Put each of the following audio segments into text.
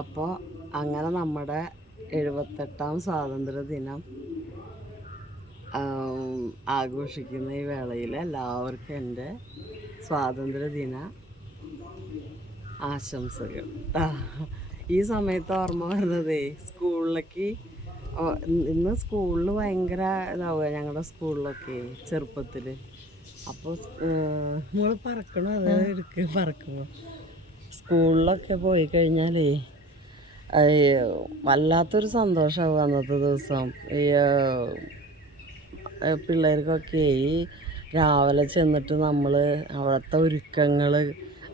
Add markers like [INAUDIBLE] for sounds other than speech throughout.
അപ്പോൾ അങ്ങനെ നമ്മുടെ എഴുപത്തെട്ടാം സ്വാതന്ത്ര്യ ദിനം ആഘോഷിക്കുന്ന ഈ വേളയിൽ എല്ലാവർക്കും എന്റെ സ്വാതന്ത്ര്യ ദിന ആശംസകൾ. ഈ സമയത്ത് ഓർമ്മ വരുന്നതേ സ്കൂളിലേക്ക് ഇന്ന് സ്കൂളിൽ ഭയങ്കര ഇതാവുക ഞങ്ങളുടെ സ്കൂളിലൊക്കെ ചെറുപ്പത്തിൽ. അപ്പോൾ നമ്മൾ പറക്കണോ അത് എടുക്ക് പറക്കുമ്പോൾ സ്കൂളിലൊക്കെ പോയി കഴിഞ്ഞാലേ വല്ലാത്തൊരു സന്തോഷമാവും അന്നത്തെ ദിവസം. ഈ പിള്ളേർക്കൊക്കെ ഈ രാവിലെ ചെന്നിട്ട് നമ്മൾ അവിടുത്തെ ഒരുക്കങ്ങൾ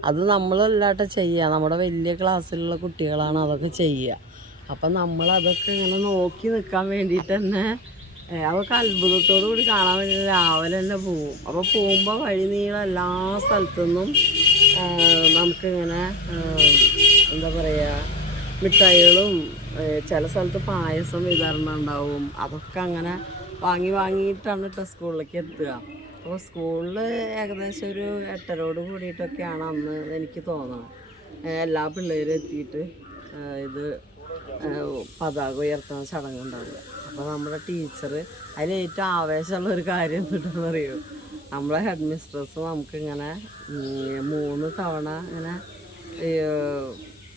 അത് നമ്മളല്ലാട്ട് ചെയ്യുക നമ്മുടെ വലിയ ക്ലാസ്സിലുള്ള കുട്ടികളാണ് അതൊക്കെ ചെയ്യുക അപ്പം നമ്മളതൊക്കെ ഇങ്ങനെ നോക്കി നിൽക്കാൻ വേണ്ടിയിട്ട് തന്നെ അതൊക്കെ അത്ഭുതത്തോടു കൂടി കാണാൻ വേണ്ടി രാവിലെ തന്നെ പോവും. അപ്പോൾ പോകുമ്പോൾ വഴി നീളം എല്ലാ സ്ഥലത്തു നിന്നും ആ, നമുക്കിങ്ങനെ എന്താ പറയുക മിഠായികളും ചില സ്ഥലത്ത് പായസം വിതരണം ഉണ്ടാവും അതൊക്കെ അങ്ങനെ വാങ്ങി വാങ്ങിയിട്ടാണ് കേട്ടോ സ്കൂളിലേക്ക് എത്തുക. അപ്പോൾ സ്കൂളിൽ ഏകദേശം ഒരു എട്ടരോട് കൂടിയിട്ടൊക്കെയാണ് അന്ന് എനിക്ക് തോന്നണം. എല്ലാ പിള്ളേരും എത്തിയിട്ട് ഇത് പതാക ഉയർത്തുന്ന ചടങ്ങുണ്ടാവുക അപ്പോൾ നമ്മുടെ ടീച്ചർ അതിൽ ഏറ്റവും ആവേശമുള്ള ഒരു കാര്യം എന്താണെന്ന് അറിയോ നമ്മളെ ഹെഡ് മിസ്ട്രസ് നമുക്കിങ്ങനെ മൂന്ന് തവണ ഇങ്ങനെ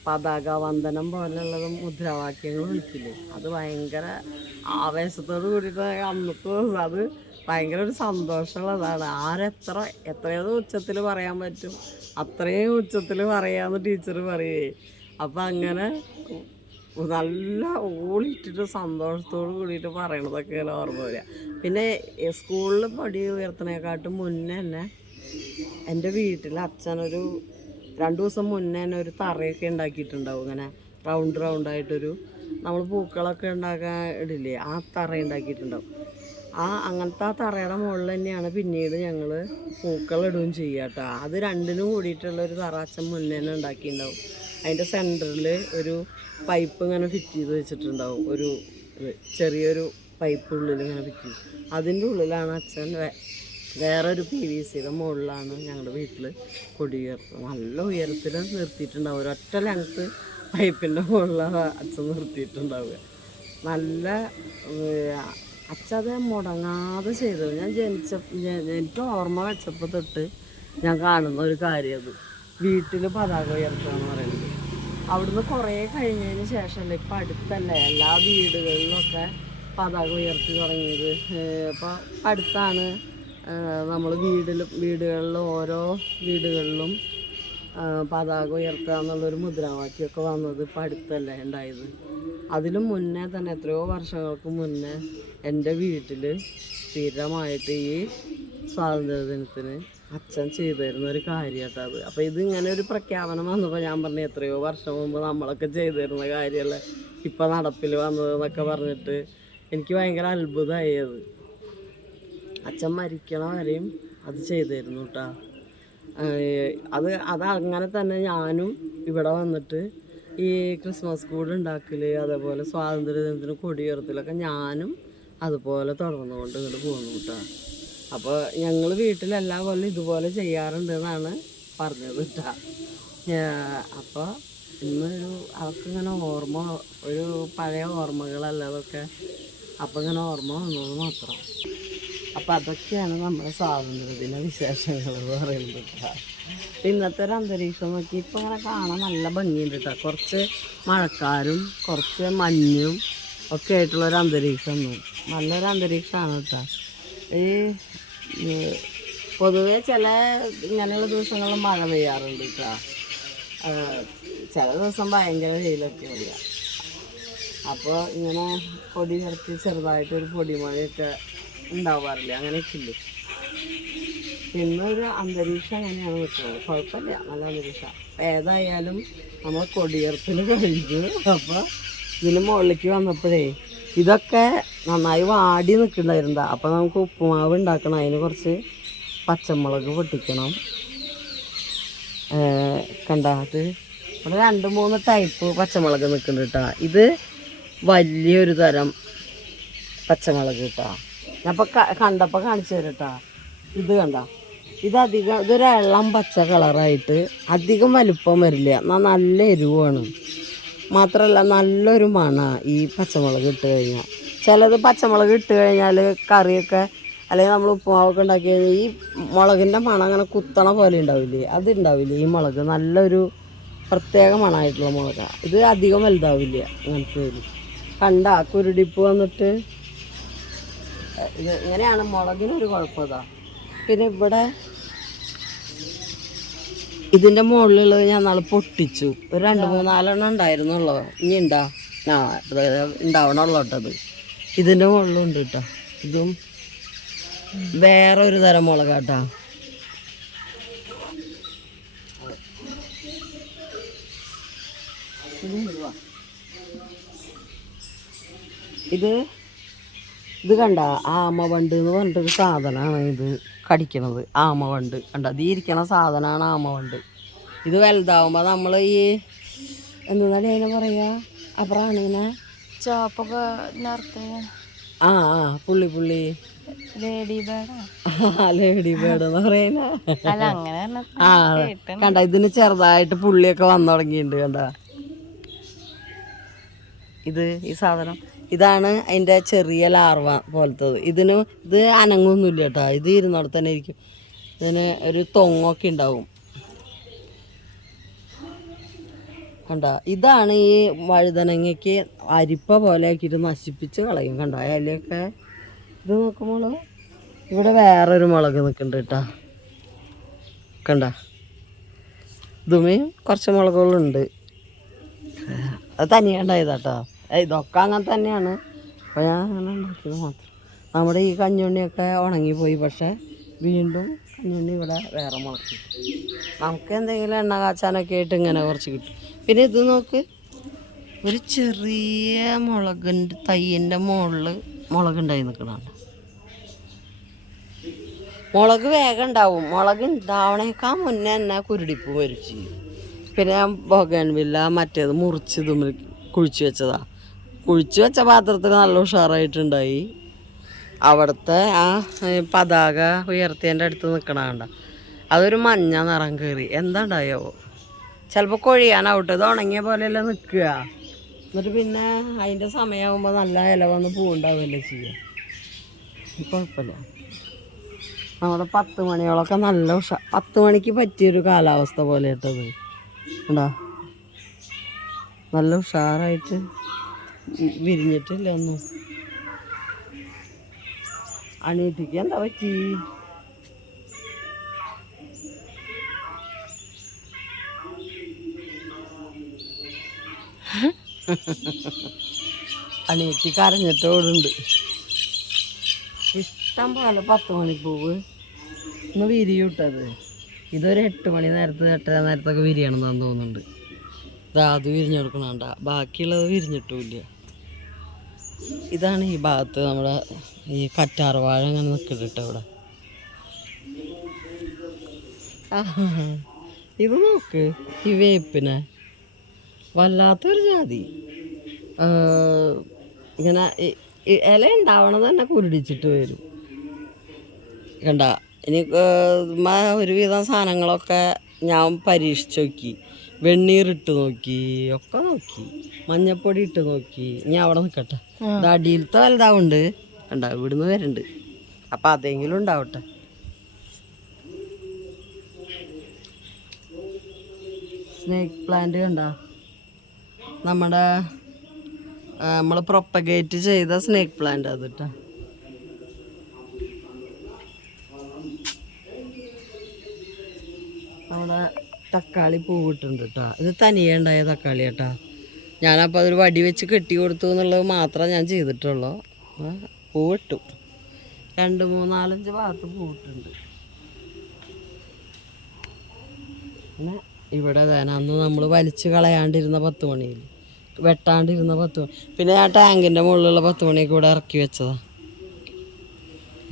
പതാക വന്ദനം പോലെയുള്ളത് മുദ്രാവാക്യങ്ങൾ വിളിക്കില്ലേ? അത് ഭയങ്കര ആവേശത്തോട് കൂടിയിട്ട് അന്നത്തെ ദിവസം. അത് ഭയങ്കര ഒരു സന്തോഷമുള്ളതാണ്. ആരെത്ര എത്രയോ ഉച്ചത്തിൽ പറയാൻ പറ്റും. അത്രയും ഉച്ചത്തിൽ പറയാമെന്ന് ടീച്ചർ പറയേ. അപ്പം അങ്ങനെ നല്ല ഓളിട്ടിട്ട് സന്തോഷത്തോട് കൂടിയിട്ട് പറയണതൊക്കെ ഇങ്ങനെ ഓർമ്മ വരിക പിന്നെ സ്കൂളിൽ പടി ഉയർത്തണേക്കാട്ടും മുന്നേ തന്നെ എന്റെ വീട്ടിൽ അച്ഛനൊരു രണ്ട് ദിവസം മുന്നേ തന്നെ ഒരു തറയൊക്കെ ഉണ്ടാക്കിയിട്ടുണ്ടാവും. ഇങ്ങനെ റൗണ്ട് റൗണ്ടായിട്ടൊരു നമ്മൾ പൂക്കളൊക്കെ ഉണ്ടാക്കാൻ ഇടില്ലേ ആ തറ ഉണ്ടാക്കിയിട്ടുണ്ടാവും. ആ അങ്ങനത്തെ ആ തറയുടെ മുകളിൽ തന്നെയാണ് പിന്നീട് ഞങ്ങൾ പൂക്കളിടുകയും ചെയ്യുക കേട്ടോ. അത് രണ്ടിനും കൂടിയിട്ടുള്ള ഒരു തറ അച്ഛൻ മുന്നേ തന്നെ ഉണ്ടാക്കിയിട്ടുണ്ടാവും. അതിന്റെ സെന്ററിൽ ഒരു പൈപ്പ് ഇങ്ങനെ ഫിറ്റ് ചെയ്ത് വെച്ചിട്ടുണ്ടാവും. ഒരു ചെറിയൊരു പൈപ്പ് ഉള്ളിൽ ഇങ്ങനെ ഫിറ്റ് ചെയ്ത്. അതിന്റെ ഉള്ളിലാണ് അച്ഛൻ വേറൊരു പി വി സിയുടെ മുകളിലാണ് ഞങ്ങളുടെ വീട്ടിൽ കൊടി ഉയർത്തുന്നത് നല്ല ഉയരത്തിൽ നിർത്തിയിട്ടുണ്ടാവും. ഒരൊറ്റ ലെങ്ത്ത് പൈപ്പിന്റെ മുകളിലാണ് അച്ഛൻ നിർത്തിയിട്ടുണ്ടാവുക. നല്ല അത് മുടങ്ങാതെ ചെയ്തു. ഞാൻ ജനിച്ച എനിക്ക് ഓർമ്മ വെച്ചപ്പോൾ തൊട്ട് ഞാൻ കാണുന്ന ഒരു കാര്യം അത്. വീട്ടിൽ പതാക ഉയർത്തുക എന്ന് പറയുന്നത്. അവിടുന്ന് കുറേ കഴിഞ്ഞതിന് ശേഷമല്ല ഇപ്പം അടുത്തല്ലേ എല്ലാ വീടുകളിലൊക്കെ പതാക ഉയർത്തി തുടങ്ങിയത്. അപ്പോൾ അടുത്താണ് നമ്മൾ വീടിലും വീടുകളിലും ഓരോ വീടുകളിലും പതാക ഉയർത്തുക എന്നുള്ളൊരു മുദ്രാവാക്യമൊക്കെ വന്നത് ഇപ്പം അടുത്തല്ലേ ഉണ്ടായത്. അതിലും മുന്നേ തന്നെ എത്രയോ വർഷങ്ങൾക്ക് മുന്നേ എന്റെ വീട്ടിൽ സ്ഥിരമായിട്ട് ഈ സ്വാതന്ത്ര്യ ദിനത്തിന് അച്ഛൻ ചെയ്തു തരുന്ന ഒരു കാര്യമാട്ടോ അത്. അപ്പോൾ ഇങ്ങനെ ഒരു പ്രഖ്യാപനം വന്നപ്പോൾ ഞാൻ പറഞ്ഞു എത്രയോ വർഷം മുമ്പ് നമ്മളൊക്കെ ചെയ്തു തരുന്ന കാര്യമല്ലേ ഇപ്പം നടപ്പിൽ വന്നതെന്നൊക്കെ പറഞ്ഞിട്ട് എനിക്ക് ഭയങ്കര അത്ഭുതമായി അത്. അച്ഛൻ മരിക്കണ വരെയും അത് ചെയ്തു തരുന്നു കേട്ടോ അത് അത് അങ്ങനെ തന്നെ ഞാനും ഇവിടെ വന്നിട്ട് ഈ ക്രിസ്മസ് കൂട് ഉണ്ടാക്കൽ അതേപോലെ സ്വാതന്ത്ര്യദിനത്തിന് കൊടിയുയർത്തലൊക്കെ ഞാനും അതുപോലെ തുടർന്നുകൊണ്ട് ഇങ്ങോട്ട് പോകുന്നു കേട്ടോ അപ്പോൾ ഞങ്ങൾ വീട്ടിൽ എല്ലാ കൊല്ലം ഇതുപോലെ ചെയ്യാറുണ്ട് എന്നാണ് പറഞ്ഞത് കേട്ടോ അപ്പോൾ ഇന്നൊരു അവർക്ക് ഇങ്ങനെ ഓർമ്മ ഒരു പഴയ ഓർമ്മകളല്ല അതൊക്കെ? അപ്പോൾ ഇങ്ങനെ ഓർമ്മ വന്നത് മാത്രം. അപ്പം അതൊക്കെയാണ് നമ്മുടെ സ്വാതന്ത്ര്യദിന വിശേഷങ്ങൾ എന്ന് പറയുന്നത് കേട്ടോ ഇന്നത്തെ ഒരു അന്തരീക്ഷം നോക്കി ഇപ്പം ഇങ്ങനെ കാണാൻ നല്ല ഭംഗിയുണ്ട് കേട്ടോ കുറച്ച് മഴക്കാരും കുറച്ച് മഞ്ഞും ഒക്കെ ആയിട്ടുള്ളൊരു അന്തരീക്ഷം നല്ലൊരു അന്തരീക്ഷമാണ് കേട്ടോ. ഈ പൊതുവെ ചില ഇങ്ങനെയുള്ള ദിവസങ്ങളിൽ മഴ പെയ്യാറുണ്ട് കേട്ടോ. ചില ദിവസം ഭയങ്കര വെയിലൊക്കെ വരിക. അപ്പോൾ ഇങ്ങനെ പൊടി നിറച്ച് ചെറുതായിട്ടൊരു പൊടിമഴയൊക്കെ ഉണ്ടാവാറില്ല? അങ്ങനെയൊക്കെ ഇല്ല? ഇന്നൊരു അന്തരീക്ഷം അങ്ങനെയാണ് വെക്കുന്നത് കുഴപ്പമില്ല. നല്ല അന്തരീക്ഷം. ഏതായാലും നമ്മൾ കൊടിയർത്തിൽ കഴിഞ്ഞു. അപ്പോൾ ഇതിന് മുകളിലേക്ക് വന്നപ്പോഴേ ഇതൊക്കെ നന്നായി വാടി നിൽക്കണ്ടായിരുന്ന അപ്പം നമുക്ക് ഉപ്പുമാവ് ഉണ്ടാക്കണം. അതിന് കുറച്ച് പച്ചമുളക് പൊട്ടിക്കണം. കണ്ടാത് ഇവിടെ രണ്ട് മൂന്ന് ടൈപ്പ് പച്ചമുളക് നിൽക്കുന്നുണ്ട് കേട്ടോ. ഇത് വലിയൊരു തരം പച്ചമുളക് കേട്ടോ. ഞാനപ്പോൾ കണ്ടപ്പോൾ കാണിച്ചു തരാം കേട്ടോ. ഇത് കണ്ട? ഇതധികം ഇതൊരു ഇളം പച്ച കളറായിട്ട് അധികം വലുപ്പം വരില്ല. എന്നാൽ നല്ല എരിവാണ്. മാത്രമല്ല നല്ലൊരു മണ ഈ പച്ചമുളക് ഇട്ട് കഴിഞ്ഞാൽ ചിലത് പച്ചമുളക് ഇട്ട് കഴിഞ്ഞാൽ കറിയൊക്കെ അല്ലെങ്കിൽ നമ്മൾ ഉപ്പുമാവൊക്കെ ഉണ്ടാക്കി കഴിഞ്ഞാൽ ഈ മുളകിന്റെ മണം അങ്ങനെ കുത്തണ പോലെ ഉണ്ടാവില്ലേ? അത് ഉണ്ടാവില്ല? ഈ മുളക് നല്ലൊരു പ്രത്യേക മണമായിട്ടുള്ള മുളകാണ് ഇത് അധികം വലുതാവില്ല അങ്ങനത്തെ ഒരു. കണ്ട കുരുടിപ്പ് വന്നിട്ട്. ഇത് ഇങ്ങനെയാണ് മുളകിനൊരു കുഴപ്പമതാ പിന്നെ ഇവിടെ ഇതിന്റെ മുകളിലുള്ളത് ഞാൻ നാളെ പൊട്ടിച്ചു. ഒരു രണ്ട് മൂന്നാലെണ്ണം ഉണ്ടായിരുന്നുള്ളോ. ഇനി ഉണ്ടാ ആ ഉണ്ടാവണുള്ളൂ കേട്ടത് ഇതിന്റെ മുകളിലും ഉണ്ട് കേട്ടോ ഇതും വേറെ ഒരു തരം മുളക് കേട്ടോ ഇത് ഇത് കണ്ട ആമ വണ്ട് എന്ന് പറഞ്ഞിട്ടൊരു സാധനമാണ് ഇത് കടിക്കണത് ആമവണ്ട് കണ്ട ഇത് ഇരിക്കണ സാധനമാണ് ആമവണ്ട് ഇത് വലുതാവുമ്പോൾ നമ്മൾ ഈ എന്താണ് അതിനെ പറയുക അപ്പുറമാണ് ഇങ്ങനെ ചോപ്പൊക്കെ നേരത്തെ ആ ആ പുള്ളി പുള്ളി. ലേഡി ബേർഡ് എന്ന് പറയുന്ന. ആ കണ്ട ഇതിന് ചെറുതായിട്ട് പുള്ളിയൊക്കെ വന്നു തുടങ്ങിയിട്ടുണ്ട് കണ്ട. ഇത് ഈ സാധനം ഇതാണ് അതിന്റെ ചെറിയ ലാർവ പോലത്തത്. ഇതിന് ഇത് അനങ്ങൊന്നുമില്ല കേട്ടോ. ഇത് ഇരുന്നോടെ തന്നെ ഇരിക്കും. ഇതിന് ഒരു തൊങ്ങൊക്കെ ഉണ്ടാവും. കണ്ട? ഇതാണ് ഈ വഴുതനങ്ങയ്ക്ക് അരിപ്പ പോലെ ആക്കിയിട്ട് നശിപ്പിച്ച് കളയും കണ്ട? അതിലൊക്കെ ഇത് നോക്കുമ്പോൾ ഇവിടെ വേറൊരു മുളക് നിൽക്കുന്നുണ്ട് കേട്ടോ. കണ്ട? ഇതുമേ കുറച്ച് മുളകുകളുണ്ട്. അത് തനിയെ ഉണ്ടായതാട്ടോ ഇതൊക്കെ അങ്ങനെ തന്നെയാണ്. അപ്പോൾ ഞാൻ അങ്ങനെ ഉണ്ടാക്കിയത് മാത്രം. നമ്മുടെ ഈ കഞ്ഞുണ്ണിയൊക്കെ ഉണങ്ങിപ്പോയി. പക്ഷേ വീണ്ടും കഞ്ഞുണ്ണി ഇവിടെ വേറെ മുളക്കി നമുക്ക് എന്തെങ്കിലും എണ്ണ കാച്ചാനൊക്കെ ആയിട്ട് ഇങ്ങനെ കുറച്ച് കിട്ടും. പിന്നെ ഇത് നോക്ക്. ഒരു ചെറിയ മുളകിന്റെ തയ്യന്റെ മുകളിൽ മുളകുണ്ടായി നിൽക്കണുണ്ട് മുളക് വേഗം ഉണ്ടാവും. മുളക് ഉണ്ടാവണേക്കാൾ മുന്നേ തന്നെ കുരുടിപ്പ് വരും ചെയ്യും. പിന്നെ ഞാൻ ബൊഗൻവില്ല മറ്റേത് മുറിച്ച് ഇതും കുഴിച്ച് വെച്ചതാ. കുഴിച്ച് വെച്ച പാത്രത്തിൽ നല്ല ഉഷാറായിട്ടുണ്ടായി. അവിടുത്തെ ആ പതാക ഉയർത്തിയന്റെ അടുത്ത് നിൽക്കണ കണ്ട. അതൊരു മഞ്ഞ നിറം കയറി എന്താ ഉണ്ടായോ ചിലപ്പോൾ കൊഴിയാനാവട്ടെ. ഇത് ഉണങ്ങിയ പോലെയല്ല നിൽക്കുക എന്നിട്ട് പിന്നെ അതിന്റെ സമയമാകുമ്പോൾ നല്ല ഇല വന്ന് പൂവുണ്ടാവുകയല്ലേ ചെയ്യുക കുഴപ്പമില്ല നമ്മുടെ പത്ത് മണിയോളൊക്കെ നല്ല ഉഷ. പത്ത് മണിക്ക് പറ്റിയൊരു കാലാവസ്ഥ പോലെ ഇട്ടത് ഉണ്ടോ നല്ല ഉഷാറായിട്ട് വിരിഞ്ഞിട്ടില്ല ഒന്നും. അണിയത്തിക്ക് എന്താ പറ്റി? അണിയത്തി കരഞ്ഞിട്ടോടുണ്ട് ഇഷ്ടം പോലെ പത്ത് മണിപ്പൂവ് ഇന്ന് വിരിയിട്ടത്. ഇതൊരു എട്ട് മണി നേരത്തെ എട്ടര നേരത്തൊക്കെ വിരിയാണെന്ന് തോന്നുന്നുണ്ട്. ഇതാ അത് വിരിഞ്ഞു കൊടുക്കണണ്ട ബാക്കിയുള്ളത് വിരിഞ്ഞിട്ടുമില്ല. ഇതാണ് ഈ ഭാഗത്ത് നമ്മുടെ ഈ കറ്റാർ വാഴ അങ്ങനെ നിൽക്കുന്നുണ്ട് ഇവിടെ. ആഹാ. ഇത് നോക്ക് ഈ വേപ്പിനെ. വല്ലാത്തൊരു ജാതി. ഇങ്ങനെ ഇല ഉണ്ടാവണത് തന്നെ കുരുടിച്ചിട്ട് വരും. കണ്ട ഇനി ഒരുവിധം സാധനങ്ങളൊക്കെ ഞാൻ പരീക്ഷിച്ച് നോക്കി. വെണ്ണീറിട്ട് നോക്കി ഒക്കെ നോക്കി. മഞ്ഞപ്പൊടി ഇട്ട് നോക്കി. ഞാൻ അവിടെ നിൽക്കട്ടെ അടിയിലത്തെ വലുതാവുണ്ട്. കണ്ട ഇവിടുന്ന് വരുന്നുണ്ട്. അപ്പം അതെങ്കിലും ഉണ്ടാവട്ടെ. സ്നേക്ക് പ്ലാന്റ് കണ്ട? നമ്മുടെ നമ്മൾ പ്രൊപ്പഗേറ്റ് ചെയ്ത സ്നേക്ക് പ്ലാന്റ് അത് കേട്ടോ നമ്മുടെ തക്കാളി പൂവിട്ടുണ്ട് കേട്ടോ ഇത് തനിയെ ഉണ്ടായ തക്കാളി കേട്ടോ ഞാനപ്പോൾ അതൊരു വടി വെച്ച് കെട്ടി കൊടുത്തു എന്നുള്ളത് മാത്രമേ ഞാൻ ചെയ്തിട്ടുള്ളൂ. പൂവിട്ടു രണ്ട് മൂന്നാലഞ്ച് ഭാഗത്ത് പൂവിട്ടുണ്ട്. പിന്നെ ഇവിടെ തന്നെ അന്ന് നമ്മൾ വലിച്ചു കളയാണ്ടിരുന്ന പത്ത് മണിയിൽ വെട്ടാണ്ടിരുന്ന പത്ത് മണി. പിന്നെ ആ ടാങ്കിന്റെ മുകളിലുള്ള പത്ത് മണിയൊക്കെ ഇവിടെ ഇറക്കി വെച്ചതാ.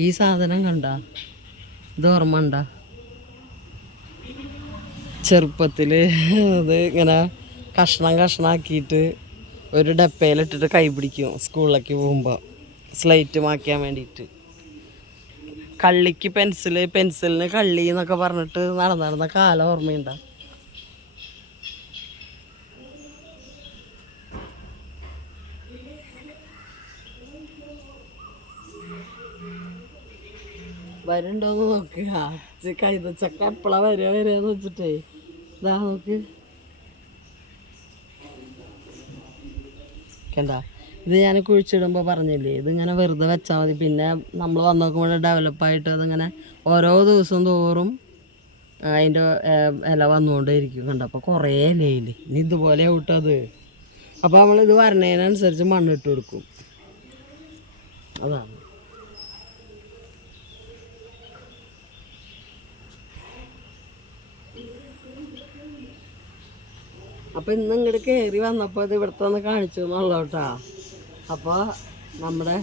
ഈ സാധനം കണ്ട? ഇത് ഓർമ്മ ഉണ്ട? ചെറുപ്പത്തിൽ അത് ഇങ്ങനെ കഷ്ണം കഷ്ണമാക്കിയിട്ട് ഒരു ഡപ്പയിലിട്ടിട്ട് കൈ പിടിക്കും സ്കൂളിലേക്ക് പോകുമ്പോൾ സ്ലൈറ്റ് മാക്കിയാൻ വേണ്ടിയിട്ട്. കള്ളിക്ക് പെൻസിൽ പെൻസിലിന് കള്ളി എന്നൊക്കെ പറഞ്ഞിട്ട് നടന്ന് നടന്ന കാലം ഓർമ്മയുണ്ട? വരുന്നുണ്ടോന്ന് നോക്കുക കൈതച്ചക്ക എപ്പോഴാ വരിക വരികയെന്ന് വെച്ചിട്ടേ. ഇതാ നോക്ക്. കണ്ട ഇത് ഞാൻ കുഴിച്ചിടുമ്പോൾ പറഞ്ഞില്ലേ ഇതിങ്ങനെ വെറുതെ വെച്ചാൽ മതി. പിന്നെ നമ്മൾ വന്ന് നോക്കുമ്പോൾ ഡെവലപ്പായിട്ട് അതിങ്ങനെ ഓരോ ദിവസം തോറും അതിന്റെ ഇല വന്നുകൊണ്ടേയിരിക്കും കണ്ട? അപ്പോൾ കുറേ ഇലയിൽ ഇനി ഇതുപോലെ ഔട്ടത് അപ്പോൾ നമ്മളിത് വരണതിനനുസരിച്ച് മണ്ണിട്ട് കൊടുക്കും. അതാണ്. അപ്പോൾ ഇന്ന് ഇങ്ങോട്ട് കയറി വന്നപ്പോൾ ഇത് ഇവിടുത്തെ ഒന്ന് കാണിച്ചു എന്നുള്ളൂ കേട്ടോ. അപ്പോൾ നമ്മുടെ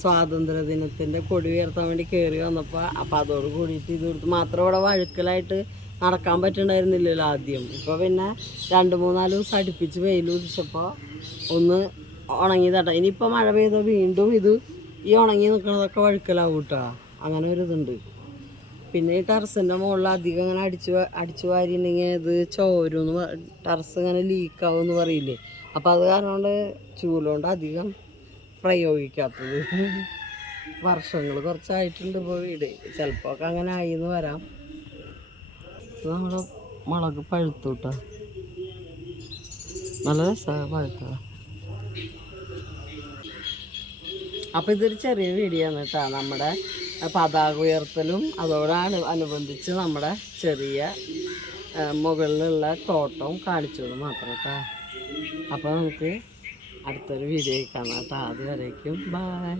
സ്വാതന്ത്ര്യ ദിനത്തിന്റെ കൊടി ഉയർത്താൻ വേണ്ടി കയറി വന്നപ്പോൾ അപ്പോൾ അതോട് കൂടിയിട്ട് ഇത് ഇവിടുത്തെ മാത്രം ഇവിടെ വഴുക്കലായിട്ട് നടക്കാൻ പറ്റുന്നുണ്ടായിരുന്നില്ലല്ലോ ആദ്യം. ഇപ്പോൾ പിന്നെ രണ്ട് മൂന്നാൽ ദിവസം അടുപ്പിച്ച് വെയിൽ ഉദിച്ചപ്പോൾ ഒന്ന് ഉണങ്ങിയതാട്ടോ ഇനിയിപ്പോൾ മഴ പെയ്ത വീണ്ടും ഇത് ഈ ഉണങ്ങി നിൽക്കുന്നതൊക്കെ വഴുക്കലാവും അങ്ങനെ ഒരു ഇതുണ്ട്. പിന്നെ ഈ ടെറസിന്റെ മുകളിൽ അധികം ഇങ്ങനെ അടിച്ചു അടിച്ചു വാരിയിട്ടുണ്ടെങ്കിൽ ഇത് ചോരും ടെറസ് ഇങ്ങനെ ലീക്കാവും എന്ന് പറയില്ലേ? അപ്പം അത് കാരണം കൊണ്ട് ചൂലുകൊണ്ട് അധികം പ്രയോഗിക്കാത്തത്. [LAUGHS] വർഷങ്ങൾ കുറച്ചായിട്ടുണ്ട് ഇപ്പോൾ വീട്. ചിലപ്പോൾ ഒക്കെ അങ്ങനെ ആയി എന്ന് വരാം നമ്മുടെ മുളക് പഴുത്തു കേട്ടോ നല്ല രസമാണ് പഴുത്തത്. അപ്പോൾ ഇതൊരു ചെറിയ വീഡിയോ ആണ് കേട്ടോ. നമ്മുടെ പതാക ഉയർത്തലും അതോടാണ് അനുബന്ധിച്ച് നമ്മുടെ ചെറിയ മുകളിലുള്ള തോട്ടവും കാണിച്ചോളും മാത്രം കേട്ടോ. അപ്പോൾ നമുക്ക് അടുത്തൊരു വീഡിയോ കാണാം. കേട്ടോ അതുവരേക്കും ബായ്